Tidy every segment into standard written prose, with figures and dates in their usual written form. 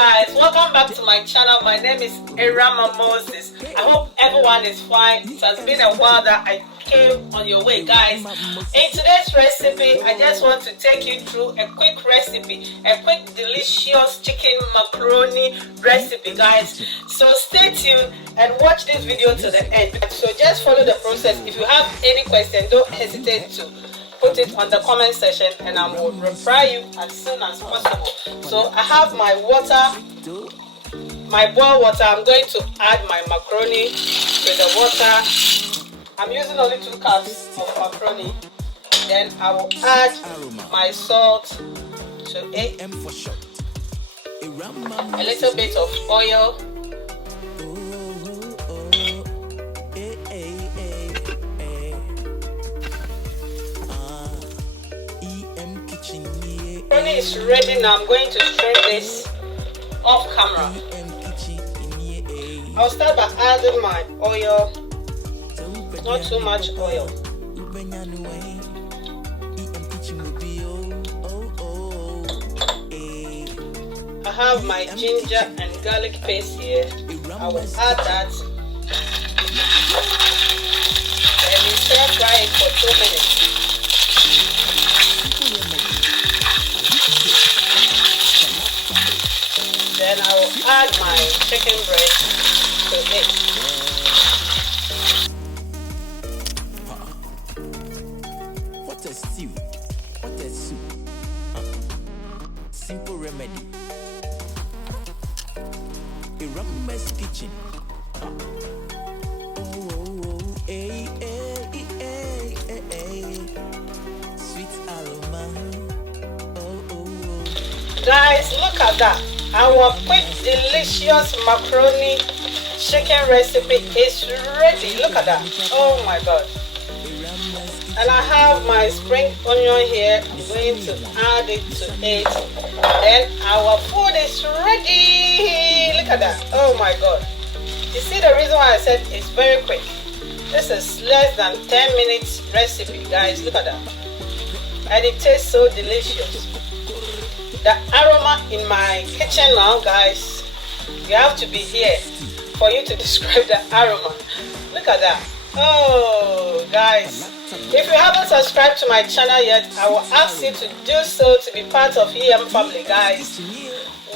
guys, welcome back to my channel. My name is Irama Moses. I hope everyone is fine. It has been a while that I came on your way, guys. In today's recipe, I just want to take you through a quick recipe, a quick delicious chicken macaroni recipe, guys. So stay tuned and watch this video to the end. So just follow the process. If you have any question, don't hesitate to put it on the comment section and I will reply you as soon as possible. So I have my water, my boiled water. I'm going to add my macaroni to the water. I'm using only 2 cups of macaroni. Then I will add my salt to it, a little bit of oil, macaroni is ready now. I'm going to strain this off camera. I'll start by adding my oil, not too much oil. I have my ginger and garlic paste here. I will add that and we stir fry it for 2 minutes. Then I will add my chicken breast to it. What a stew, what a soup. Simple remedy. A Rama's kitchen. Sweet aroma. Guys, look at that. Our quick delicious macaroni chicken recipe is ready. Look at that. Oh my god. And I have my spring onion here. I'm going to add it to it. Then our food is ready. Look at that. Oh my god. You see the reason why I said it's very quick. This is less than 10 minutes recipe, guys. Look at that. And it tastes so delicious. The aroma in my kitchen now, guys, you have to be here for you to describe the aroma. Look at that. Oh guys, if you haven't subscribed to my channel yet, I will ask you to do so to be part of EM family, guys.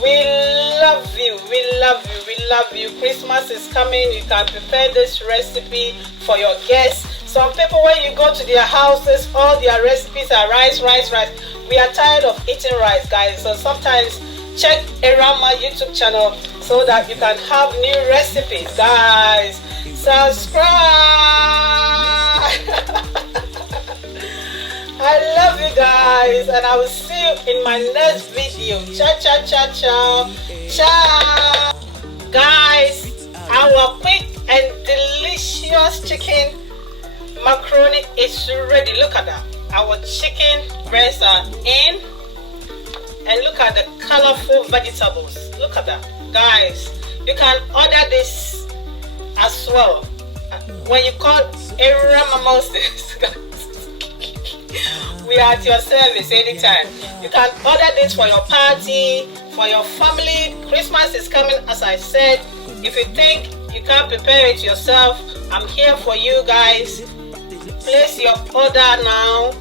We love you, we love you, we love you. Christmas is coming. You can prepare this recipe for your guests. Some people, when you go to their houses, all their recipes are rice. We are tired of eating rice, guys. So sometimes check around my YouTube channel so that you can have new recipes, guys. Subscribe. I love you guys, and I will see you in my next video. Ciao. Guys, our quick and delicious chicken macaroni is ready. Look at that. Our chicken breasts are in, and look at the colorful vegetables. Look at that, guys. You can order this as well when you call Irama Moses. We are at your service anytime. You can order this for your party, for your family. Christmas is coming, as I said. If you think you can't prepare it yourself, I'm here for you guys. Place your order now.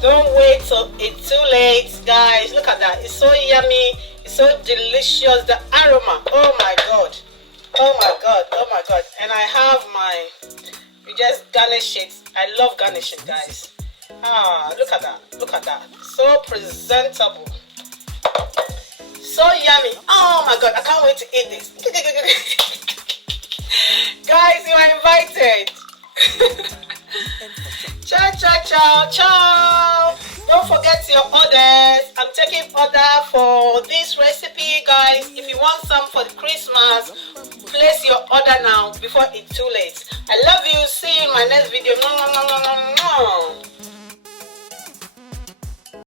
Don't wait till it's too late, guys. Look at that. It's so yummy. It's so delicious. The aroma. Oh my god. Oh my god. Oh my god. And I have my, we just garnish it. I love garnishing, guys. Look at that. Look at that. So presentable. So yummy. Oh my god. I can't wait to eat this. Guys, you are invited. Ciao. Don't forget your orders. I'm taking order for this recipe, guys. If you want some for Christmas, place your order now before it's too late. I love you. See you in my next video.